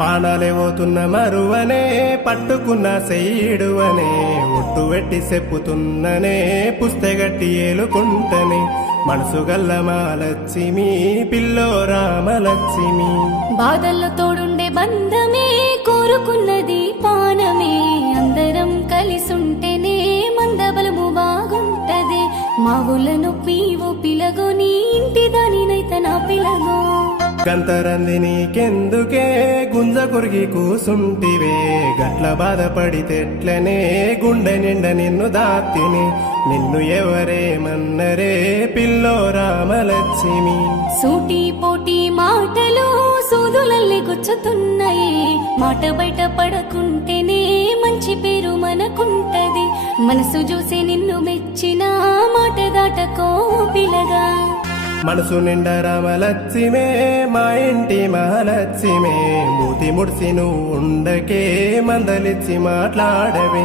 పానాలే పోతున్న మరువనే పట్టుకున్న సెయ్యిడువనే ఒట్టు వెట్టి చెప్పుతున్ననే పుస్తగట్టి ఏలుకుంటనే మనసు గల్ల మాలక్ష్మి పిల్లో రామలక్ష్మి బాధల్లో తోడుండే బంధమే కోరుకున్నది పానమే అందరం కలిసుంటేనే మందబలము బాగుంటది మా ఊళ్ళ నొప్పి ఓ పిలగో నీ ఇంటి దానినైతే నా పిలగో గంతరంది నీకెందుకే గుంజ కొరిగి కూసుంటివే గట్ల బాధపడితెట్లనే గుండె నిండ నిన్ను దాతిని నిన్ను ఎవరేమన్నరే పిల్లో రామలక్ష్మి సూటి పోటీ మాటలు సూదులల్లి గుచ్చుతున్నాయి మాట బయట పడకుంటేనే మంచి పేరు మనకుంటది మనసు చూసి నిన్ను మెచ్చిన మాట దాటకో పిలగా మనసు నిండా రామలక్ష్మే మా ఇంటి మహాలక్ష్మే మూతి ముడిసి నువ్వు ఉండకే మందలిచ్చి మాట్లాడవే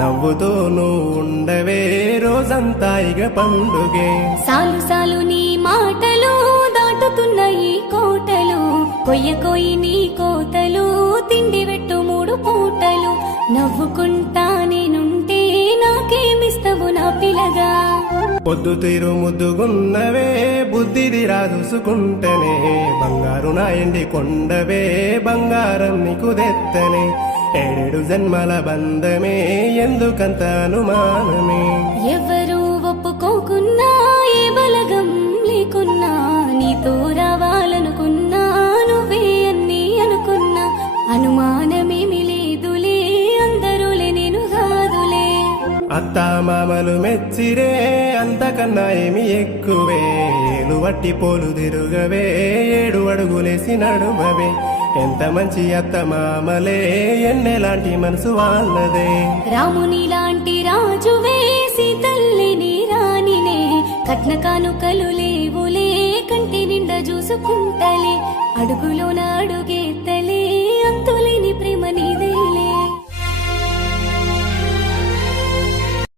నవ్వుతో నువ్వు ఉండవే రోజంతా ఇక పండుగే సాలు సాలు నీ మాటలు దాటుతున్నాయి కోటలు కొయ్యి నీ కోతలు తిండి పెట్టు 3 పూటలు నవ్వుకుంటా నేనుంటే నాకేమిస్తావు నా పిలగా పొద్దు తీరు ముద్దుగున్నవే బుద్ధిది రాదుసుకుంటేనే బంగారు నా ఎండి కొండవే బంగారం నీకు దెత్తనే 7 జన్మల బంధమే ఎందుకంత అనుమానమే ఎవరు ఒప్పుకోకున్నా ఏ బలగం లేకున్నా నీతో రావాలనుకున్నా నువ్వే అన్ని అనుకున్నా అనుమానమేమి లేదులే అందరూలే నేను కాదులే అత్త మామలు మెచ్చిరే అంతకన్నా ఏమి ఎక్కువే ఏలు వట్టి పోలు తిరుగవే 7 అడుగులేసి నడువవే ఎంత మంచి అత్త మామలే ఎన్నెలాంటి మనసు వాళ్ళదే రాముని లాంటి రాజువే సీతల్లి నీ రాణినే కట్న కానుకలు లేవులే కంటి నిండా చూసుకుంటలే అడుగులోన అడుగే